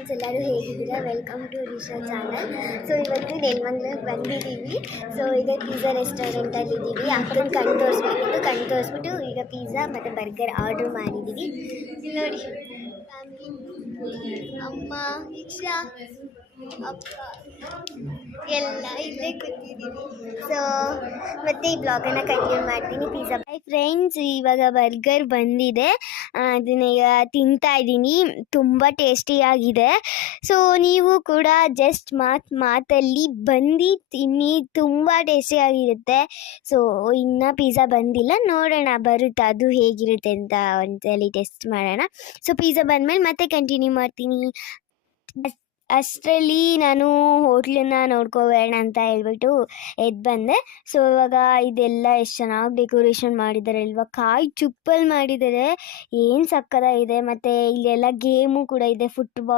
Friends, ಎಲ್ಲರೂ ಹೇಗಿದ್ದೀರಾ? Welcome to Risha channel. So ಇವತ್ತು ನೆಲಮಂಗಲಕ್ಕೆ ಬಂದಿದ್ದೀವಿ. ಸೊ ಇದೇ ಪಿಜ್ಜಾ ರೆಸ್ಟೋರೆಂಟಲ್ಲಿ ಇದ್ದೀವಿ. ಅಕ್ಕನ ಕಣ್ ತೋರಿಸ್ಬಿಟ್ಟು ಈಗ ಪಿಜ್ಜಾ ಮತ್ತು ಬರ್ಗರ್ ಆರ್ಡ್ರ್ ಮಾಡಿದ್ದೀವಿ. ಇಲ್ಲಿ ನೋಡಿ, ಫ್ಯಾಮಿಲಿ, ಅಮ್ಮ, ಇಕ್ಷಾ, ಅಪ್ಪ ಎಲ್ಲ ಇಲ್ಲೇ ಕೂತಿದ್ದೀವಿ. ಸೊ ಮತ್ತೆ ಈ ಬ್ಲಾಗನ್ನು ಕಂಟಿನ್ಯೂ ಮಾಡ್ತೀನಿ. ಪಿಜ್ಜಾ. ಹಾಯ್ ಫ್ರೆಂಡ್ಸ್, ಇವಾಗ ಬರ್ಗರ್ ಬಂದಿದೆ. ಅದನ್ನ ಈಗ ತಿಂತಾ ಇದ್ದೀನಿ. ತುಂಬ ಟೇಸ್ಟಿಯಾಗಿದೆ. ಸೊ ನೀವು ಕೂಡ ಜಸ್ಟ್ ಮಾತಲ್ಲಿ ಬಂದು ತಿನ್ನಿ, ತುಂಬ ಟೇಸ್ಟಿಯಾಗಿರುತ್ತೆ. ಸೊ ಇನ್ನು ಪಿಜ್ಜಾ ಬಂದಿಲ್ಲ, ನೋಡೋಣ ಬರುತ್ತೆ ಅದು ಹೇಗಿರುತ್ತೆ ಅಂತ ಒಂದ್ಸಲಿ ಟೆಸ್ಟ್ ಮಾಡೋಣ. ಸೊ ಪಿಜ್ಜಾ ಬಂದಮೇಲೆ ಮತ್ತೆ ಕಂಟಿನ್ಯೂ ಮಾಡ್ತೀನಿ. ಅಷ್ಟರಲ್ಲಿ ನಾನು ಹೋಟ್ಲನ್ನ ನೋಡ್ಕೋಬೇಡ ಅಂತ ಹೇಳ್ಬಿಟ್ಟು ಎದ್ದು ಬಂದೆ. ಸೊ ಇವಾಗ ಇದೆಲ್ಲ ಎಷ್ಟು ಚೆನ್ನಾಗಿ ಡೆಕೋರೇಷನ್ ಮಾಡಿದ್ದಾರೆ ಅಲ್ವಾ, ಕಾಯಿ ಚುಪ್ಪಲ್ಲಿ ಮಾಡಿದ್ದಾರೆ, ಏನು ಸಕ್ಕತ್ತಾಗಿದೆ. ಮತ್ತು ಇಲ್ಲೆಲ್ಲ ಗೇಮು ಕೂಡ ಇದೆ, ಫುಟ್ಬಾಲ್